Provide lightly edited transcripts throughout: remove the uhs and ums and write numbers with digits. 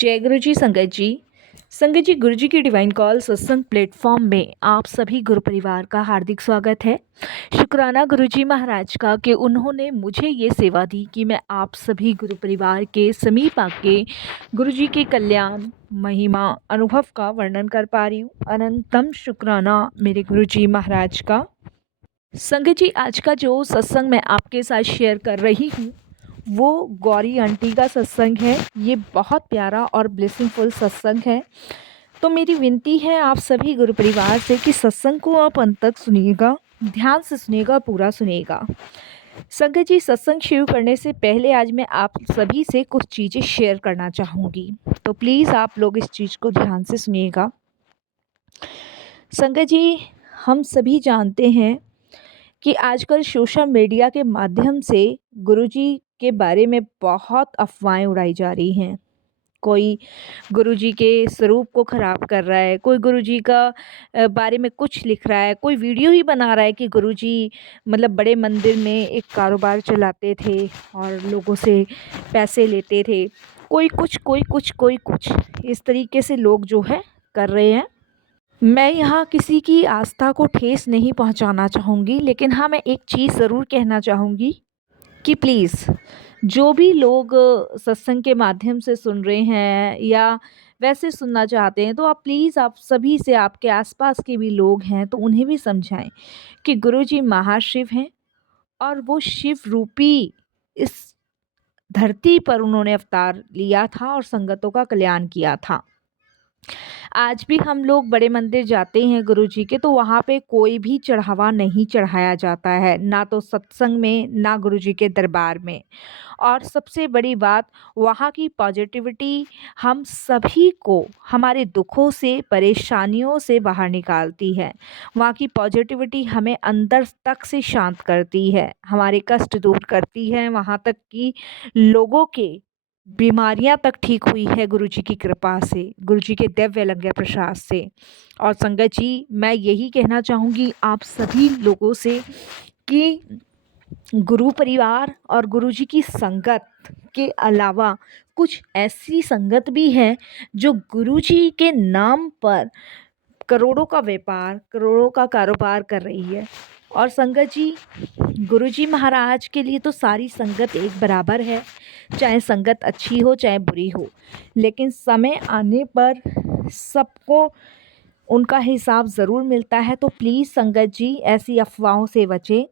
जय गुरु जी संगत जी। संगत जी, गुरु जी की डिवाइन कॉल सत्संग प्लेटफॉर्म में आप सभी गुरु परिवार का हार्दिक स्वागत है। शुक्राना गुरु जी महाराज का कि उन्होंने मुझे ये सेवा दी कि मैं आप सभी गुरु परिवार के समीप आके गुरु जी के कल्याण महिमा अनुभव का वर्णन कर पा रही हूँ। अनंतम शुक्राना मेरे गुरु जी महाराज का। संगत जी, आज का जो सत्संग मैं आपके साथ शेयर कर रही हूँ वो गौरी आंटी का सत्संग है। ये बहुत प्यारा और ब्लेसिंगफुल सत्संग है। तो मेरी विनती है आप सभी गुरु परिवार से कि सत्संग को आप अंत तक सुनिएगा, ध्यान से सुनिएगा, पूरा सुनिएगा। संगत जी, सत्संग शुरू करने से पहले आज मैं आप सभी से कुछ चीज़ें शेयर करना चाहूँगी, तो प्लीज़ आप लोग इस चीज़ को ध्यान से सुनिएगा। संगत जी, हम सभी जानते हैं कि आजकल सोशल मीडिया के माध्यम से गुरुजी के बारे में बहुत अफवाहें उड़ाई जा रही हैं। कोई गुरुजी के स्वरूप को ख़राब कर रहा है, कोई गुरुजी का बारे में कुछ लिख रहा है, कोई वीडियो ही बना रहा है कि गुरुजी मतलब बड़े मंदिर में एक कारोबार चलाते थे और लोगों से पैसे लेते थे। कोई कुछ, कोई कुछ, कोई कुछ, इस तरीके से लोग जो है कर रहे हैं। मैं यहाँ किसी की आस्था को ठेस नहीं पहुँचाना चाहूँगी, लेकिन हाँ, मैं एक चीज़ ज़रूर कहना चाहूँगी कि प्लीज़ जो भी लोग सत्संग के माध्यम से सुन रहे हैं या वैसे सुनना चाहते हैं, तो आप प्लीज़ आप सभी से, आपके आसपास के भी लोग हैं तो उन्हें भी समझाएं कि गुरुजी महाशिव हैं और वो शिव रूपी इस धरती पर उन्होंने अवतार लिया था और संगतों का कल्याण किया था। आज भी हम लोग बड़े मंदिर जाते हैं गुरु जी के, तो वहाँ पे कोई भी चढ़ावा नहीं चढ़ाया जाता है, ना तो सत्संग में, ना गुरु जी के दरबार में। और सबसे बड़ी बात, वहाँ की पॉजिटिविटी हम सभी को हमारे दुखों से, परेशानियों से बाहर निकालती है। वहाँ की पॉजिटिविटी हमें अंदर तक से शांत करती है, हमारे कष्ट दूर करती है। वहाँ तक कि लोगों के बीमारियां तक ठीक हुई है गुरुजी की कृपा से, गुरुजी के दिव्य लंगर प्रसाद से। और संगत जी, मैं यही कहना चाहूँगी आप सभी लोगों से कि गुरु परिवार और गुरुजी की संगत के अलावा कुछ ऐसी संगत भी है जो गुरुजी के नाम पर करोड़ों का व्यापार, करोड़ों का कारोबार कर रही है। और संगत जी, गुरुजी महाराज के लिए तो सारी संगत एक बराबर है, चाहे संगत अच्छी हो चाहे बुरी हो, लेकिन समय आने पर सबको उनका हिसाब ज़रूर मिलता है। तो प्लीज़ संगत जी, ऐसी अफवाहों से बचें।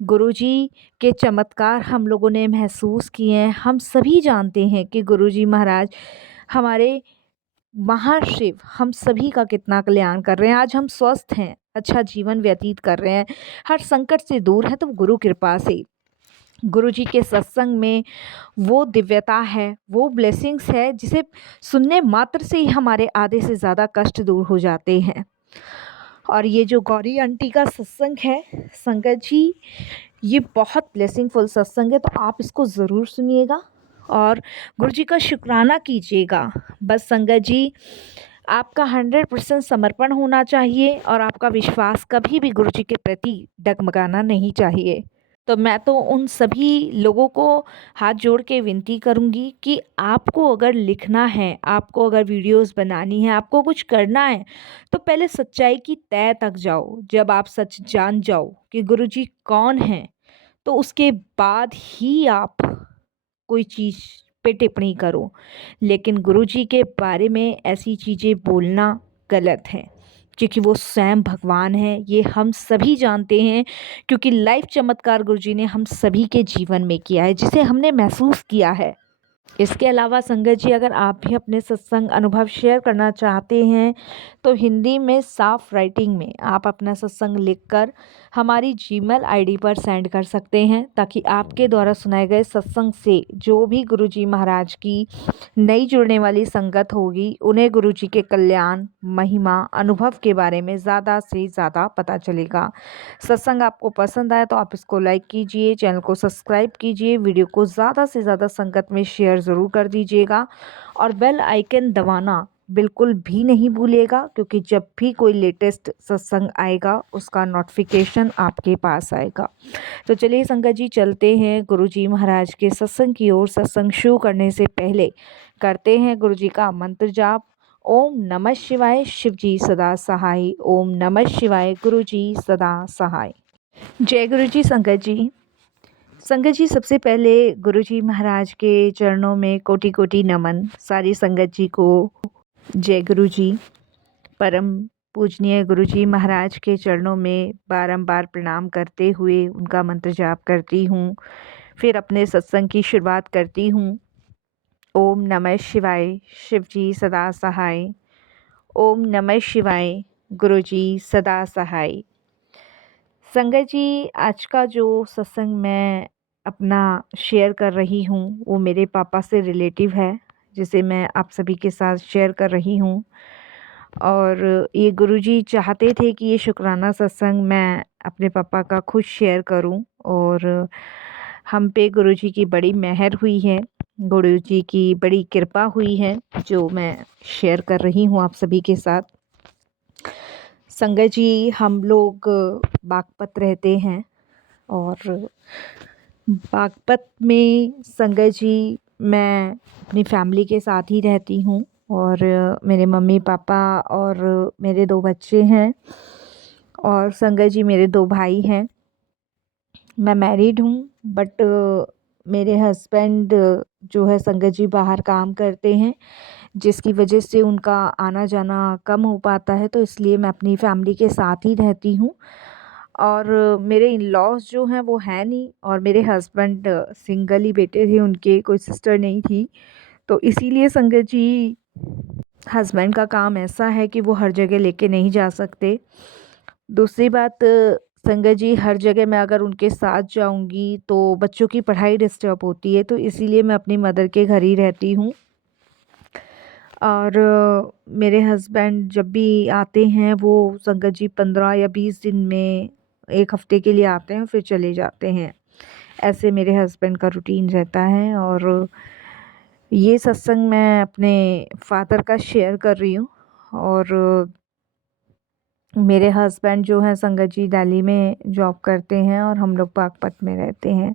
गुरुजी के चमत्कार हम लोगों ने महसूस किए हैं। हम सभी जानते हैं कि गुरुजी महाराज हमारे महाशिव हम सभी का कितना कल्याण कर रहे हैं। आज हम स्वस्थ हैं, अच्छा जीवन व्यतीत कर रहे हैं, हर संकट से दूर है, तो गुरु कृपा से। गुरु जी के सत्संग में वो दिव्यता है, वो ब्लेसिंग्स है जिसे सुनने मात्र से ही हमारे आधे से ज़्यादा कष्ट दूर हो जाते हैं। और ये जो गौरी आंटी का सत्संग है संगत जी, ये बहुत ब्लेसिंगफुल सत्संग है, तो आप इसको ज़रूर सुनिएगा और गुरु जी का शुक्राना कीजिएगा। बस संगत जी, आपका 100% समर्पण होना चाहिए और आपका विश्वास कभी भी गुरु जी के प्रति डगमगाना नहीं चाहिए। तो मैं तो उन सभी लोगों को हाथ जोड़ के विनती करूंगी कि आपको अगर लिखना है, आपको अगर वीडियोस बनानी है, आपको कुछ करना है, तो पहले सच्चाई की तह तक जाओ। जब आप सच जान जाओ कि गुरुजी कौन हैं, तो उसके बाद ही आप कोई चीज़ पे टिप्पणी करो। लेकिन गुरुजी के बारे में ऐसी चीज़ें बोलना गलत है, क्योंकि वो स्वयं भगवान हैं, ये हम सभी जानते हैं। क्योंकि लाइव चमत्कार गुरुजी ने हम सभी के जीवन में किया है, जिसे हमने महसूस किया है। इसके अलावा संगत जी, अगर आप भी अपने सत्संग अनुभव शेयर करना चाहते हैं तो हिंदी में साफ राइटिंग में आप अपना सत्संग लिखकर हमारी जीमेल आईडी पर सेंड कर सकते हैं, ताकि आपके द्वारा सुनाए गए सत्संग से जो भी गुरुजी महाराज की नई जुड़ने वाली संगत होगी, उन्हें गुरुजी के कल्याण, महिमा, अनुभव के बारे में ज़्यादा से ज़्यादा पता चलेगा। सत्संग आपको पसंद आया तो आप इसको लाइक कीजिए, चैनल को सब्सक्राइब कीजिए, वीडियो को ज़्यादा से ज़्यादा संगत में शेयर ज़रूर कर दीजिएगा और बेल आइकन दबाना बिल्कुल भी नहीं भूलिएगा, क्योंकि जब भी कोई लेटेस्ट सत्संग आएगा उसका नोटिफिकेशन आपके पास आएगा। तो चलिए संगत जी, चलते हैं गुरुजी महाराज के सत्संग की ओर। सत्संग शुरू करने से पहले करते हैं गुरुजी का मंत्र जाप। ओम नमः शिवाय, शिव जी सदा सहाय। ओम नमः शिवाय, गुरुजी सदा सहाय। जय गुरुजी। संगत जी, सबसे पहले गुरुजी महाराज के चरणों में कोटि कोटि नमन। सारी संगत जी को जय गुरुजी। परम पूजनीय गुरुजी महाराज के चरणों में बारंबार प्रणाम करते हुए उनका मंत्र जाप करती हूँ। फिर अपने सत्संग की शुरुआत करती हूँ। ओम नमः शिवाय, शिव जी सदा सहाय। ओम नमः शिवाय, गुरुजी सदा सहाय। संगत जी, आज का जो सत्संग मैं अपना शेयर कर रही हूँ वो मेरे पापा से रिलेटिव है, जिसे मैं आप सभी के साथ शेयर कर रही हूँ। और ये गुरुजी चाहते थे कि ये शुक्राना सत्संग मैं अपने पापा का खुद शेयर करूँ, और हम पे गुरुजी की बड़ी मेहर हुई है, गुरुजी की बड़ी कृपा हुई है, जो मैं शेयर कर रही हूँ आप सभी के साथ। संगत जी, हम लोग बागपत रहते हैं, और बागपत में संगत जी मैं अपनी फैमिली के साथ ही रहती हूँ, और मेरे मम्मी पापा और मेरे 2 बच्चे हैं, और संगत जी मेरे 2 भाई हैं। मैं मैरिड हूँ, बट मेरे हस्बैंड जो है संगत जी बाहर काम करते हैं, जिसकी वजह से उनका आना जाना कम हो पाता है, तो इसलिए मैं अपनी फैमिली के साथ ही रहती हूँ। और मेरे इन लॉज जो हैं वो हैं नहीं, और मेरे हस्बैंड सिंगल ही बेटे थे, उनके कोई सिस्टर नहीं थी। तो इसीलिए संगत जी हस्बैंड का काम ऐसा है कि वो हर जगह लेके नहीं जा सकते। दूसरी बात, संगत जी हर जगह मैं अगर उनके साथ जाऊंगी तो बच्चों की पढ़ाई डिस्टर्ब होती है, तो इसीलिए मैं अपनी मदर के घर ही रहती हूँ। और मेरे हस्बैंड जब भी आते हैं वो संगत जी 15 या 20 दिन में, 1 हफ्ते के लिए आते हैं फिर चले जाते हैं। ऐसे मेरे हस्बैंड का रूटीन रहता है। और ये सत्संग मैं अपने फादर का शेयर कर रही हूँ। और मेरे हस्बैंड जो हैं संगत जी दिल्ली में जॉब करते हैं, और हम लोग बागपत में रहते हैं।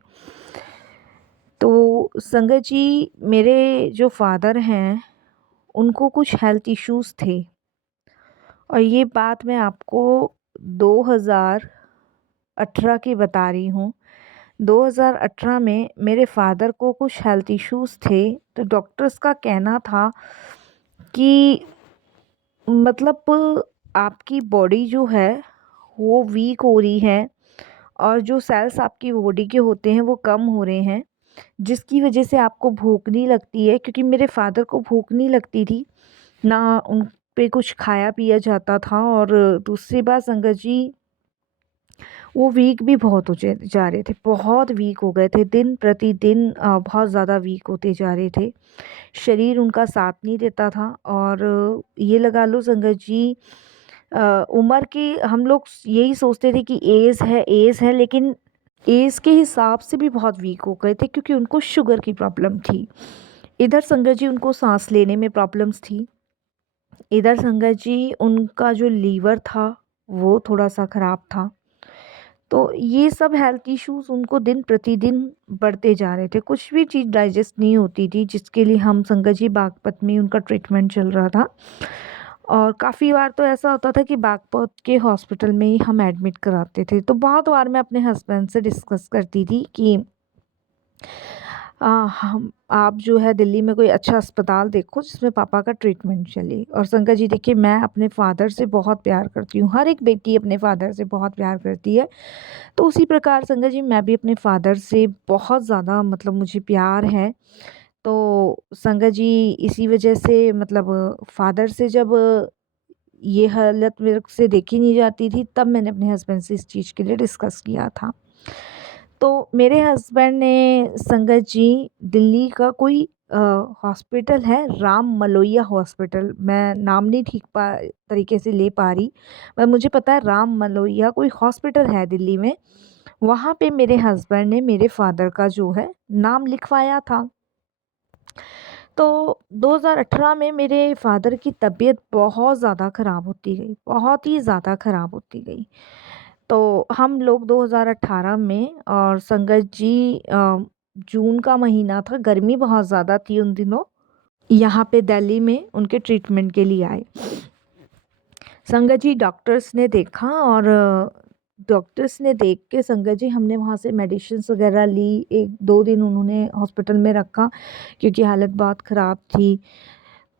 तो संगत जी मेरे जो फादर हैं उनको कुछ हेल्थ इश्यूज़ थे, और ये बात मैं आपको 2018 की बता रही हूँ। 2018 में मेरे फादर को कुछ हेल्थ इश्यूज़ थे, तो डॉक्टर्स का कहना था कि मतलब आपकी बॉडी जो है वो वीक हो रही है, और जो सेल्स आपकी बॉडी के होते हैं वो कम हो रहे हैं, जिसकी वजह से आपको भूख नहीं लगती है। क्योंकि मेरे फादर को भूख नहीं लगती थी, ना उन पे कुछ खाया पिया जाता था। और दूसरी बात संगत जी, वो वीक भी बहुत हो जा रहे थे, बहुत वीक हो गए थे, दिन प्रतिदिन बहुत ज़्यादा वीक होते जा रहे थे। शरीर उनका साथ नहीं देता था। और ये लगा लो संगत जी, उम्र की हम लोग यही सोचते थे कि एज है, लेकिन एज के हिसाब से भी बहुत वीक हो गए थे, क्योंकि उनको शुगर की प्रॉब्लम थी। इधर संगत जी उनको सांस लेने में प्रॉब्लम्स थी। इधर संगत जी उनका जो लीवर था वो थोड़ा सा ख़राब था। तो ये सब हेल्थ इश्यूज़ उनको दिन प्रतिदिन बढ़ते जा रहे थे, कुछ भी चीज़ डाइजेस्ट नहीं होती थी, जिसके लिए हम संगत जी बागपत में उनका ट्रीटमेंट चल रहा था। और काफ़ी बार तो ऐसा होता था कि बागपत के हॉस्पिटल में ही हम एडमिट कराते थे। तो बहुत बार मैं अपने हस्बैंड से डिस्कस करती थी कि हम आप जो है दिल्ली में कोई अच्छा अस्पताल देखो जिसमें पापा का ट्रीटमेंट चले। और संगत जी देखिए, मैं अपने फादर से बहुत प्यार करती हूँ, हर एक बेटी अपने फादर से बहुत प्यार करती है। तो उसी प्रकार संगत जी मैं भी अपने फादर से बहुत ज़्यादा, मतलब मुझे प्यार है। तो संगत जी इसी वजह से, मतलब फादर से जब ये हालत मेरे से देखी नहीं जाती थी, तब मैंने अपने हस्बैंड से इस चीज़ के लिए डिस्कस किया था। तो मेरे हस्बैंड ने संगत जी दिल्ली का कोई हॉस्पिटल है, राम मलोइया हॉस्पिटल, मैं नाम नहीं ठीक तरीके से ले पा रही, पर मुझे पता है राम मलोइया कोई हॉस्पिटल है दिल्ली में। वहाँ पे मेरे हस्बैंड ने मेरे फादर का जो है नाम लिखवाया था। तो 2018 में मेरे फ़ादर की तबीयत बहुत ज़्यादा ख़राब होती गई, बहुत ही ज़्यादा ख़राब होती गई। तो हम लोग 2018 में और संगत जी जून का महीना था, गर्मी बहुत ज़्यादा थी उन दिनों, यहाँ पे दिल्ली में उनके ट्रीटमेंट के लिए आए। संगत जी डॉक्टर्स ने देखा और डॉक्टर्स ने देख के संगत जी हमने वहाँ से मेडिसिन्स वगैरह ली। 1-2 दिन उन्होंने हॉस्पिटल में रखा क्योंकि हालत बहुत ख़राब थी।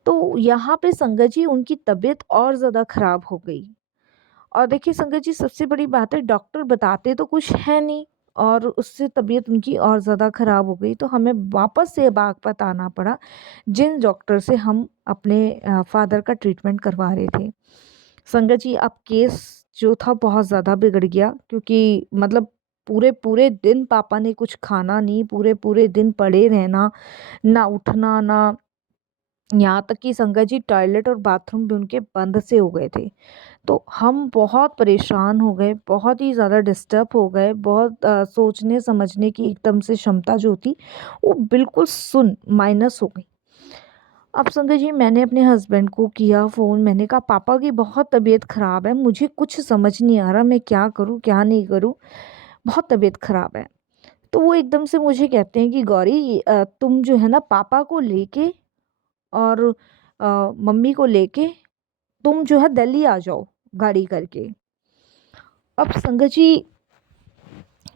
तो यहाँ पे संगत जी उनकी तबीयत और ज़्यादा ख़राब हो गई। और देखिए संगत जी, सबसे बड़ी बात है, डॉक्टर बताते तो कुछ है नहीं और उससे तबीयत उनकी और ज़्यादा ख़राब हो गई। तो हमें वापस से बागपत आना पड़ा, जिन डॉक्टर से हम अपने फ़ादर का ट्रीटमेंट करवा रहे थे। संगत जी अब केस जो था बहुत ज़्यादा बिगड़ गया, क्योंकि मतलब पूरे-पूरे दिन पापा ने कुछ खाना नहीं, पूरे-पूरे दिन पड़े रहना, ना उठना, ना, यहाँ तक कि संगत जी टॉयलेट और बाथरूम भी उनके बंद से हो गए थे। तो हम बहुत परेशान हो गए, बहुत ही ज़्यादा डिस्टर्ब हो गए, बहुत सोचने समझने की एकदम से क्षमता जो थी वो बिल्कुल माइनस हो गई। अब संगत जी मैंने अपने हस्बैंड को किया फ़ोन, मैंने कहा पापा की बहुत तबीयत ख़राब है, मुझे कुछ समझ नहीं आ रहा मैं क्या करूँ, क्या नहीं करूँ, बहुत तबीयत ख़राब है। तो वो एकदम से मुझे कहते हैं कि गौरी, तुम जो है ना पापा को लेके और मम्मी को लेके तुम जो है दिल्ली आ जाओ गाड़ी करके। अब संगत जी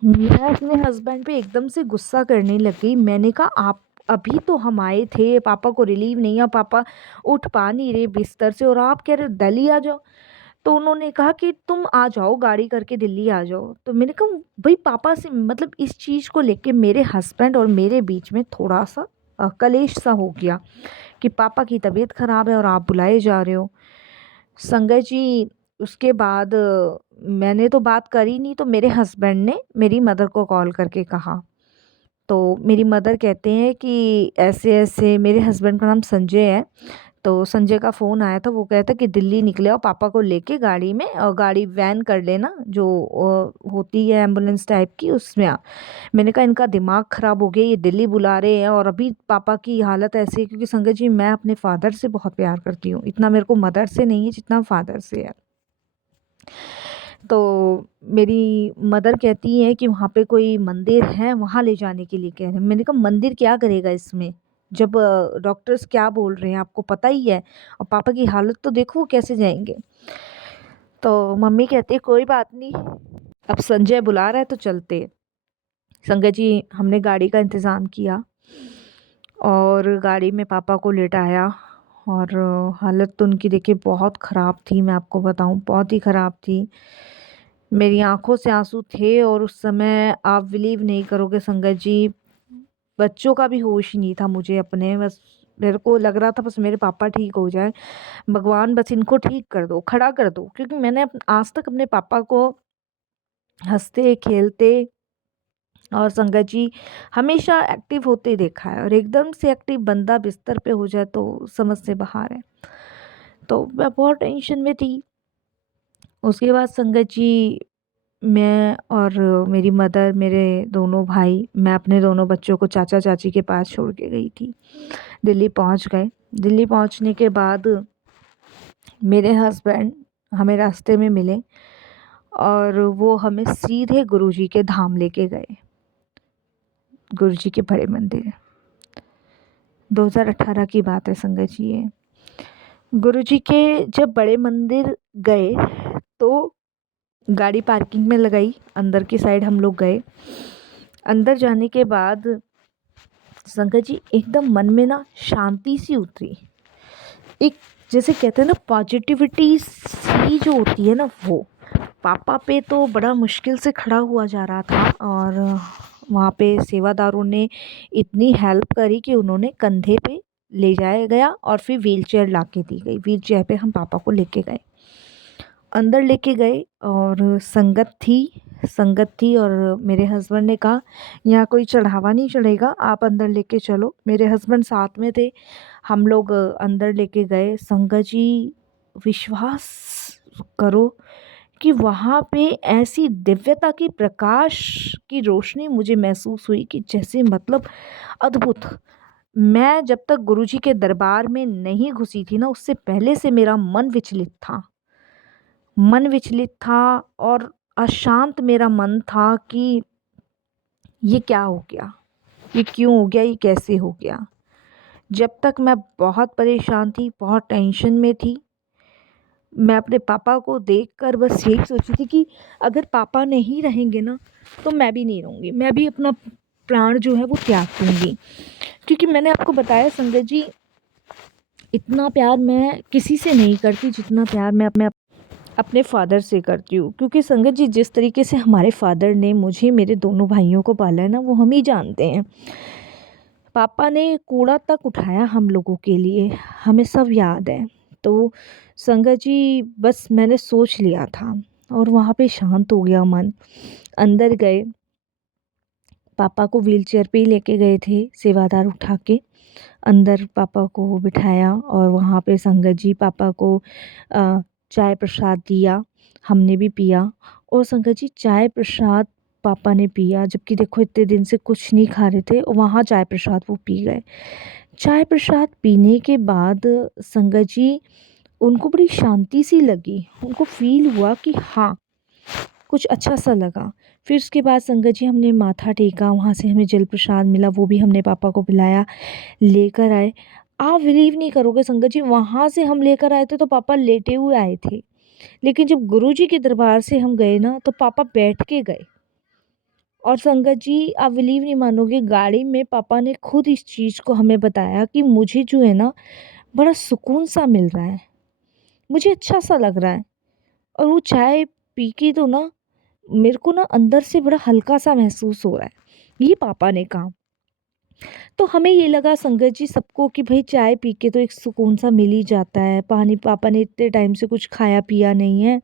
मैं अपने हस्बैंड पे एकदम से गुस्सा करने लग गई। मैंने कहा आप, अभी तो हम आए थे, पापा को रिलीव नहीं है, पापा उठ पा नहीं रहे बिस्तर से और आप कह रहे हो दिल्ली आ जाओ। तो उन्होंने कहा कि तुम आ जाओ गाड़ी करके दिल्ली आ जाओ। तो मैंने कहा भाई पापा से मतलब इस चीज़ को लेके मेरे हस्बैंड और मेरे बीच में थोड़ा सा कलेश सा हो गया कि पापा की तबीयत ख़राब है और आप बुलाए जा रहे हो। संगत जी उसके बाद मैंने तो बात करी नहीं, तो मेरे हस्बैंड ने मेरी मदर को कॉल करके कहा। तो मेरी मदर कहते हैं कि ऐसे-ऐसे, मेरे हस्बैंड का नाम संजय है। तो संजय का फ़ोन आया था, वो कहता कि दिल्ली निकले और पापा को लेके गाड़ी में, और गाड़ी वैन कर लेना जो होती है एम्बुलेंस टाइप की, उसमें आ। मैंने कहा इनका दिमाग ख़राब हो गया, ये दिल्ली बुला रहे हैं और अभी पापा की हालत ऐसी है, क्योंकि संगत जी मैं अपने फ़ादर से बहुत प्यार करती हूँ, इतना मेरे को मदर से नहीं है जितना फ़ादर से है। तो मेरी मदर कहती है कि वहाँ पे कोई मंदिर है, वहाँ ले जाने के लिए कह रहे हैं। मैंने कहा मंदिर क्या करेगा इसमें, जब डॉक्टर्स क्या बोल रहे हैं आपको पता ही है, और पापा की हालत तो देखो वो कैसे जाएंगे। तो मम्मी कहती है कोई बात नहीं, अब संजय बुला रहा है तो चलते हैं। संगत जी हमने गाड़ी का इंतज़ाम किया और गाड़ी में पापा को लेटाया, और हालत तो उनकी देखिए बहुत ख़राब थी, मैं आपको बताऊं बहुत ही ख़राब थी। मेरी आँखों से आँसू थे और उस समय आप बिलीव नहीं करोगे संगत जी, बच्चों का भी होश ही नहीं था मुझे अपने, बस मेरे को लग रहा था बस मेरे पापा ठीक हो जाएँ, भगवान बस इनको ठीक कर दो, खड़ा कर दो। क्योंकि मैंने आज तक अपने पापा को हँसते, खेलते और संगत जी हमेशा एक्टिव होते देखा है, और एकदम से एक्टिव बंदा बिस्तर पे हो जाए तो समझ से बाहर है। तो मैं बहुत टेंशन में थी। उसके बाद संगत जी मैं और मेरी मदर, मेरे दोनों भाई, मैं अपने दोनों बच्चों को चाचा चाची के पास छोड़ के गई थी। दिल्ली पहुंच गए। दिल्ली पहुंचने के बाद मेरे हस्बैंड हमें रास्ते में मिले और वो हमें सीधे गुरुजी के धाम लेके गए, गुरुजी के बड़े मंदिर। 2018 की बात है संगत जी ये। गुरुजी के जब बड़े मंदिर गए तो गाड़ी पार्किंग में लगाई, अंदर की साइड हम लोग गए। अंदर जाने के बाद संगत जी एकदम मन में ना शांति सी उतरी, एक जैसे कहते हैं ना पॉजिटिविटी सी जो होती है ना, वो पापा पे तो बड़ा मुश्किल से खड़ा हुआ जा रहा था। और वहाँ पे सेवादारों ने इतनी हेल्प करी कि उन्होंने कंधे पे ले जाया गया और फिर व्हीलचेयर ला के दी गई, व्हीलचेयर पे हम पापा को लेके गए, अंदर लेके गए। और संगत थी और मेरे हस्बैंड ने कहा यहाँ कोई चढ़ावा नहीं चढ़ेगा, आप अंदर लेके चलो। मेरे हस्बैंड साथ में थे, हम लोग अंदर लेके गए। संगत जी विश्वास करो कि वहाँ पे ऐसी दिव्यता की, प्रकाश की रोशनी मुझे महसूस हुई कि जैसे मतलब अद्भुत। मैं जब तक गुरुजी के दरबार में नहीं घुसी थी ना, उससे पहले से मेरा मन विचलित था। मन विचलित था और अशांत मेरा मन था कि ये क्या हो गया? ये क्यों हो गया? ये कैसे हो गया? जब तक मैं बहुत परेशान थी, बहुत टेंशन में थी। मैं अपने पापा को देखकर बस यही सोची थी कि अगर पापा नहीं रहेंगे ना, तो मैं भी नहीं रहूँगी। मैं भी अपना प्राण जो है वो त्याग दूँगी। क्योंकि मैंने आपको बताया संगत जी, इतना प्यार मैं किसी से नहीं करती जितना प्यार मैं अपने फ़ादर से करती हूँ। क्योंकि संगत जी, जिस तरीके से हमारे फ़ादर ने मुझे, मेरे दोनों भाइयों को पाला है ना, वो हम ही जानते हैं। पापा ने कूड़ा तक उठाया हम लोगों के लिए, हमें सब याद है। तो संगत जी, बस मैंने सोच लिया था और वहाँ पे शांत हो गया मन। अंदर गए, पापा को व्हीलचेयर पे ही लेके गए थे सेवादार उठा के। अंदर पापा को बिठाया और वहाँ पे संगत जी पापा को चाय प्रसाद दिया। हमने भी पिया और संगत जी चाय प्रसाद पापा ने पिया, जबकि देखो इतने दिन से कुछ नहीं खा रहे थे और वहाँ चाय प्रसाद वो पी गए। चाय प्रसाद पीने के बाद संगत जी, उनको बड़ी शांति सी लगी। उनको फ़ील हुआ कि हाँ, कुछ अच्छा सा लगा। फिर उसके बाद संगत जी हमने माथा टेका, वहाँ से हमें जल प्रसाद मिला, वो भी हमने पापा को पिलाया, लेकर आए। आप बिलीव नहीं करोगे संगत जी, वहाँ से हम लेकर आए थे तो पापा लेटे हुए आए थे। लेकिन जब गुरुजी के दरबार से हम गए ना, तो पापा बैठ के गए। और संगत जी, आप बिलीव नहीं मानोगे, गाड़ी में पापा ने खुद इस चीज़ को हमें बताया कि मुझे जो है ना, बड़ा सुकून सा मिल रहा है, मुझे अच्छा सा लग रहा है। और वो चाय पी के तो ना, मेरे को ना अंदर से बड़ा हल्का सा महसूस हो रहा है, ये पापा ने कहा। तो हमें ये लगा संगत जी सबको कि भाई चाय पी के तो एक सुकून सा मिल ही जाता है। पानी, पापा ने इतने टाइम से कुछ खाया पिया नहीं है,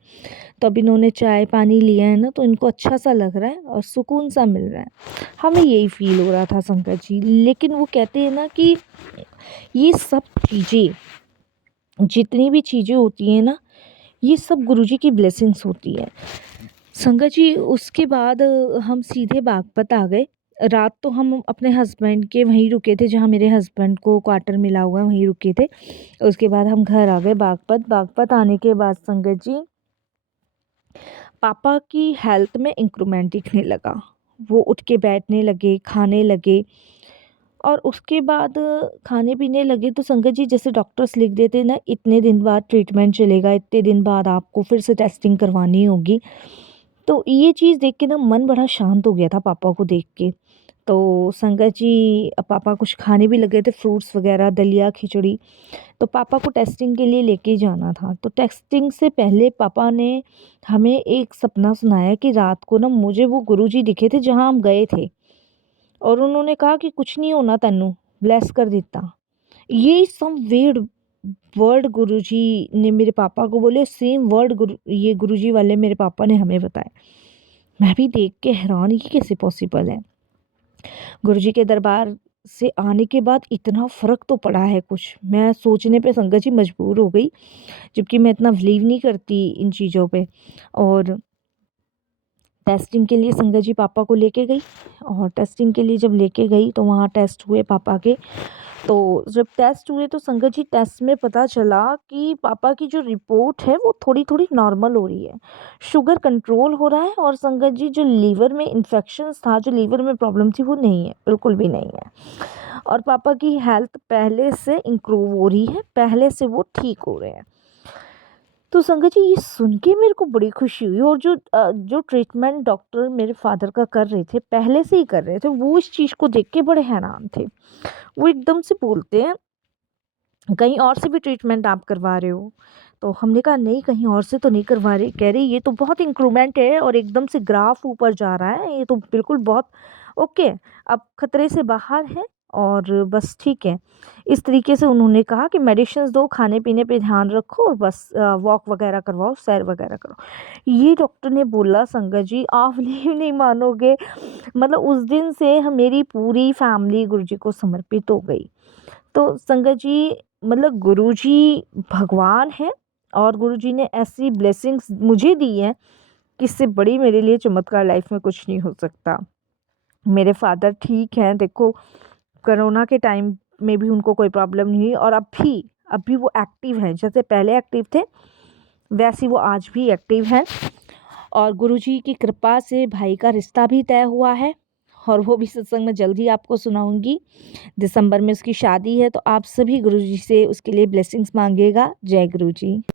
तो अब इन्होंने चाय पानी लिया है ना, तो इनको अच्छा सा लग रहा है और सुकून सा मिल रहा है। हमें यही फील हो रहा था संगत जी। लेकिन वो कहते हैं ना कि ये सब चीज़ें, जितनी भी चीज़ें होती हैं ना, ये सब गुरुजी की ब्लेसिंग्स होती है। संगत जी, उसके बाद हम सीधे बागपत आ गए। रात तो हम अपने हस्बैंड के वहीं रुके थे, जहाँ मेरे हस्बैंड को क्वार्टर मिला हुआ है, वहीं रुके थे। उसके बाद हम घर आ गए बागपत। बागपत आने के बाद संगत जी, पापा की हेल्थ में इंक्रूमेंट दिखने लगा। वो उठ के बैठने लगे, खाने लगे और उसके बाद खाने-पीने लगे। तो संगत जी, जैसे डॉक्टर्स लिख देते हैं ना, इतने दिन बाद ट्रीटमेंट चलेगा, इतने दिन बाद आपको फिर से टेस्टिंग करवानी होगी। तो ये चीज़ देख के ना मन बड़ा शांत हो गया था पापा को देख के। तो संगत जी, अब पापा कुछ खाने भी लगे थे, फ्रूट्स वग़ैरह, दलिया, खिचड़ी। तो पापा को टेस्टिंग के लिए लेके जाना था। तो टेस्टिंग से पहले पापा ने हमें एक सपना सुनाया कि रात को ना मुझे वो गुरुजी दिखे थे जहाँ हम गए थे और उन्होंने कहा कि कुछ नहीं होना तैनू, ब्लेस कर दिता। ये सम वेड वर्ड गुरुजी ने मेरे पापा को बोले, सेम वर्ड ये गुरुजी वाले मेरे पापा ने हमें बताए। मैं भी देख के हैरान, ये कैसे पॉसिबल है? गुरुजी के दरबार से आने के बाद इतना फ़र्क तो पड़ा है कुछ। मैं सोचने पे संगत जी मजबूर हो गई, जबकि मैं इतना बिलीव नहीं करती इन चीज़ों पे। और टेस्टिंग के लिए संगत जी पापा को लेके गई और टेस्टिंग के लिए जब लेके गई तो वहाँ टेस्ट हुए पापा के। तो जब टेस्ट हुए तो संगत जी, टेस्ट में पता चला कि पापा की जो रिपोर्ट है वो थोड़ी-थोड़ी नॉर्मल हो रही है। शुगर कंट्रोल हो रहा है और संगत जी, जो लीवर में इन्फेक्शंस था, जो लीवर में प्रॉब्लम थी, वो नहीं है, बिल्कुल भी नहीं है। और पापा की हेल्थ पहले से इम्प्रूव हो रही है, पहले से वो ठीक हो रहे हैं। तो संगत जी, ये सुन के मेरे को बड़ी खुशी हुई। और जो ट्रीटमेंट डॉक्टर मेरे फादर का कर रहे थे, पहले से ही कर रहे थे, वो इस चीज़ को देख के बड़े हैरान थे। वो एकदम से बोलते हैं, कहीं और से भी ट्रीटमेंट आप करवा रहे हो? तो हमने कहा नहीं, कहीं और से तो नहीं करवा रहे। कह रही ये तो बहुत इंक्रूवमेंट है और एकदम से ग्राफ ऊपर जा रहा है, ये तो बिल्कुल बहुत ओके, अब खतरे से बाहर है और बस ठीक है। इस तरीके से उन्होंने कहा कि मेडिसिन्स दो, खाने पीने पे ध्यान रखो और बस वॉक वगैरह करवाओ, सैर वगैरह करो। ये डॉक्टर ने बोला संगत जी, आप बिलीव नहीं मानोगे, मतलब उस दिन से मेरी पूरी फैमिली गुरुजी को समर्पित हो गई। तो संगत जी, मतलब गुरुजी भगवान हैं और गुरुजी ने ऐसी ब्लेसिंग्स मुझे दी हैं कि इससे बड़ी मेरे लिए चमत्कार लाइफ में कुछ नहीं हो सकता। मेरे फादर ठीक हैं, देखो कोरोना के टाइम में भी उनको कोई प्रॉब्लम नहीं हुई और अभी वो एक्टिव हैं, जैसे पहले एक्टिव थे वैसे वो आज भी एक्टिव हैं। और गुरुजी की कृपा से भाई का रिश्ता भी तय हुआ है और वो भी सत्संग में जल्द ही आपको सुनाऊंगी। दिसंबर में उसकी शादी है, तो आप सभी गुरुजी से उसके लिए ब्लेसिंग्स मांगिएगा। जय गुरुजी।